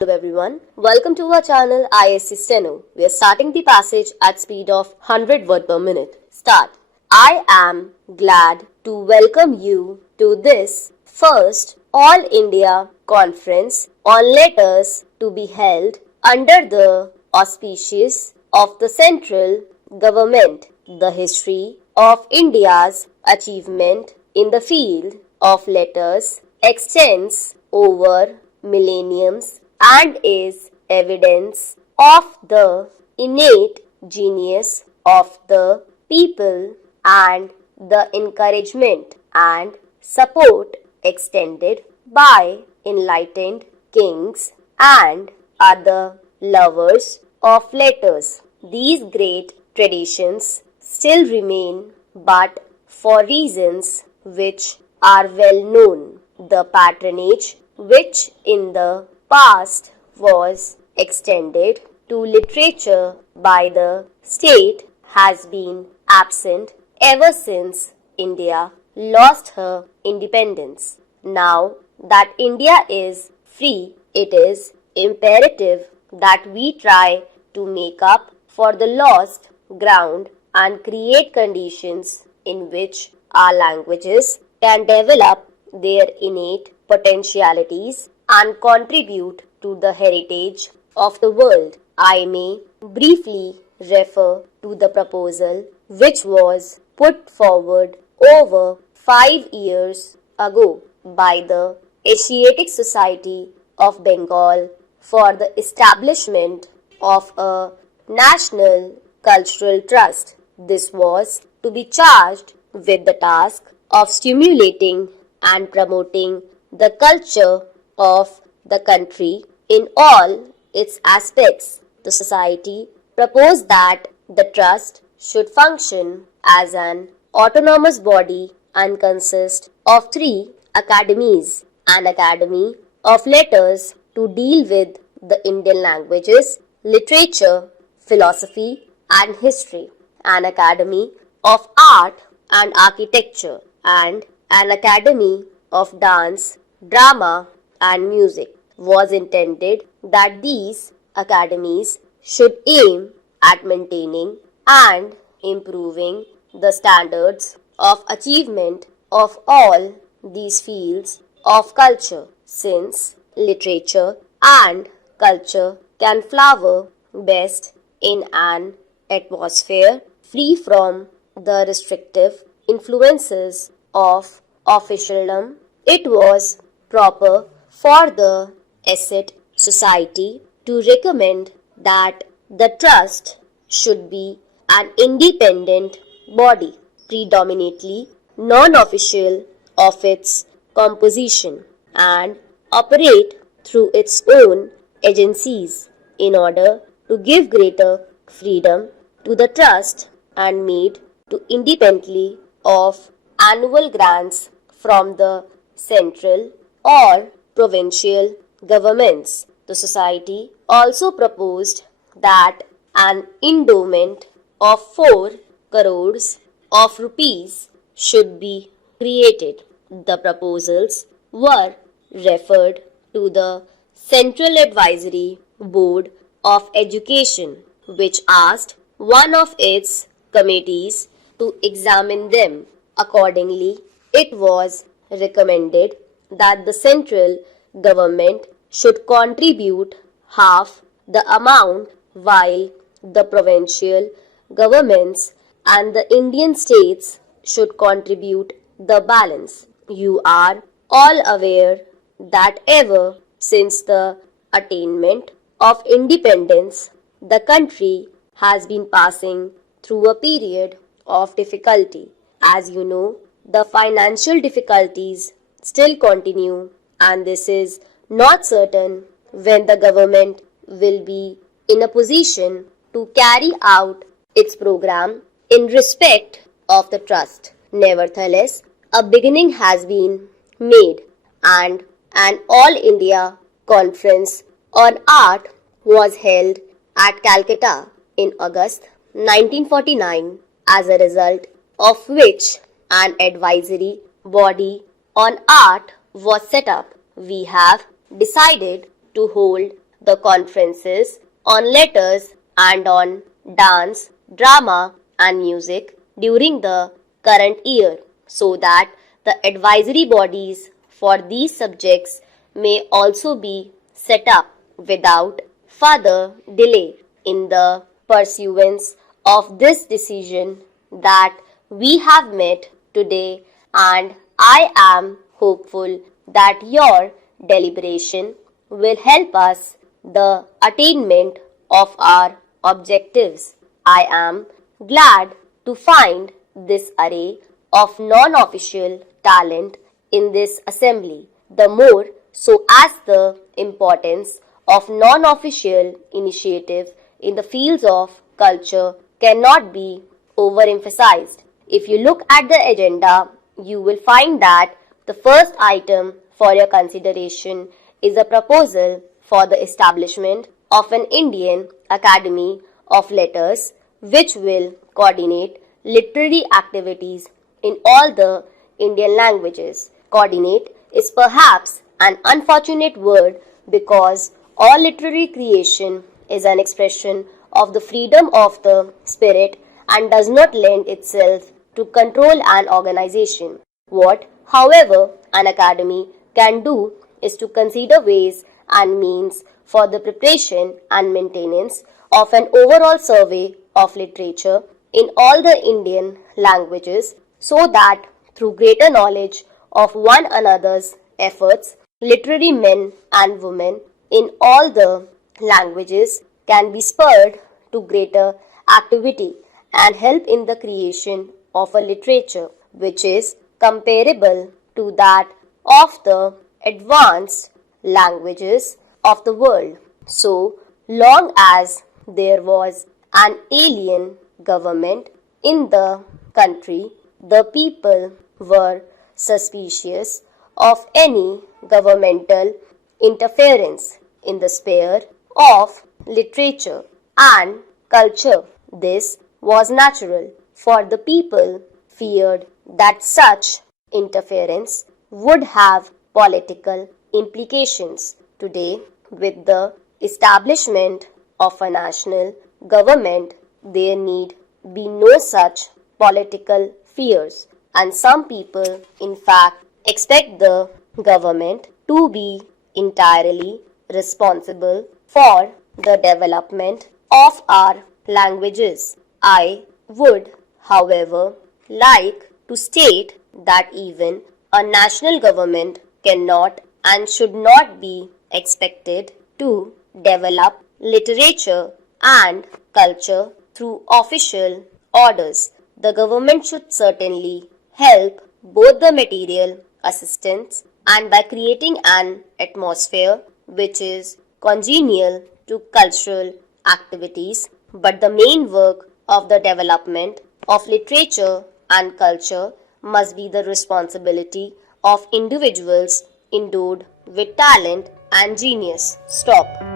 Hello everyone, welcome to our channel ISC Steno. We are starting the passage at speed of 100 word per minute. Start. I am glad to welcome you to this first All India Conference on Letters to be held under the auspices of the central government. The history of India's achievement in the field of letters extends over millenniums and is evidence of the innate genius of the people and the encouragement and support extended by enlightened kings and other lovers of letters. These great traditions still remain, but for reasons which are well known. The patronage, which in the past was extended to literature by the state, has been absent ever since India lost her independence. Now that India is free, it is imperative that we try to make up for the lost ground and create conditions in which our languages can develop their innate potentialities and contribute to the heritage of the world. I may briefly refer to the proposal which was put forward over 5 years ago by the Asiatic Society of Bengal for the establishment of a national cultural trust. This was to be charged with the task of stimulating and promoting the culture of the country in all its aspects. The society proposed that the trust should function as an autonomous body and consist of 3 academies: an academy of letters to deal with the Indian languages, literature, philosophy and history, an academy of art and architecture, and an academy of dance, drama and music. Was intended that these academies should aim at maintaining and improving the standards of achievement of all these fields of culture, since literature and culture can flower best in an atmosphere free from the restrictive influences of officialdom. It was proper for the Asset Society to recommend that the trust should be an independent body, predominantly non-official of its composition, and operate through its own agencies in order to give greater freedom to the trust and made to independently of annual grants from the central or provincial governments. The society also proposed that an endowment of 4 crores of rupees should be created. The proposals were referred to the Central Advisory Board of Education, which asked one of its committees to examine them. Accordingly, it was recommended that the central government should contribute half the amount while the provincial governments and the Indian states should contribute the balance. You are all aware that ever since the attainment of independence, the country has been passing through a period of difficulty. As you know, the financial difficulties still continue, and this is not certain when the government will be in a position to carry out its program in respect of the trust. Nevertheless, a beginning has been made, and an All India Conference on Art was held at Calcutta in August 1949, as a result of which an advisory body on art was set up. We have decided to hold the conferences on letters and on dance, drama, and music during the current year, so that the advisory bodies for these subjects may also be set up without further delay. In the pursuance of this decision that we have met today, and I am hopeful that your deliberation will help us the attainment of our objectives. I am glad to find this array of non-official talent in this assembly, the more so as the importance of non-official initiative in the fields of culture cannot be overemphasized. If you look at the agenda, you will find that the first item for your consideration is a proposal for the establishment of an Indian Academy of Letters which will coordinate literary activities in all the Indian languages. Coordinate is perhaps an unfortunate word because all literary creation is an expression of the freedom of the spirit and does not lend itself to control and organization. What, however, an academy can do is to consider ways and means for the preparation and maintenance of an overall survey of literature in all the Indian languages so that through greater knowledge of one another's efforts, literary men and women in all the languages can be spurred to greater activity and help in the creation of a literature which is comparable to that of the advanced languages of the world. So long as there was an alien government in the country, the people were suspicious of any governmental interference in the sphere of literature and culture. This was natural, for the people feared that such interference would have political implications. Today, with the establishment of a national government, there need be no such political fears, and some people, in fact, expect the government to be entirely responsible for the development of our languages. I would, however, like to state that even a national government cannot and should not be expected to develop literature and culture through official orders. The government should certainly help both the material assistance and by creating an atmosphere which is congenial to cultural activities, but the main work of the development of literature and culture must be the responsibility of individuals endowed with talent and genius. Stop.